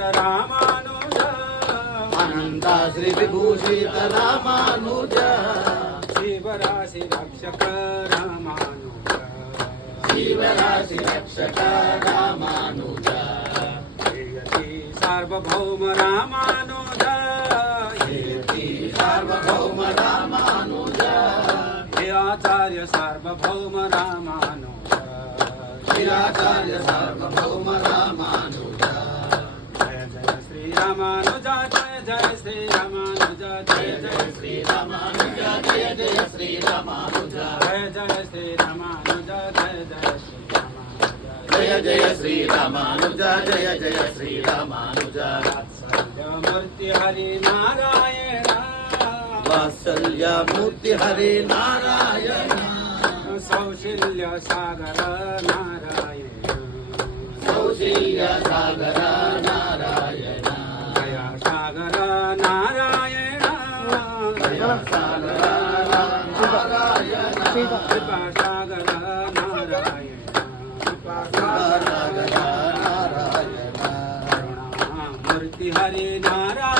विभूषित रामानुज अनंत श्री विभूषित रामानुज शिवराशि रक्षक रामानुज शिवराशि रक्षक रामानुज सार्वभौम रामानुज सार्वभौम रामानुज हे आचार्य सार्वभौम रामानुज हे आचार्य सार्वभौम रामानुज जय जय श्री रामानुज जय जय श्री रामानुज जय जय श्री रामानुज जय जय श्री रामानुज जय जय श्री रामानुज जय जय श्री रामानुज जय जय श्री रामानुज जय जय श्री रामानुज मूर्ति हरि नारायण वात्सल्य मूर्ति हरे नारायण सौशील्य सागर नारायण कौशल्य सागर नारायण दया सागर नारायण दया सागर नारायण कृपा सागर नारायण कृपा सागर नारायण मूर्ति हरि नारायण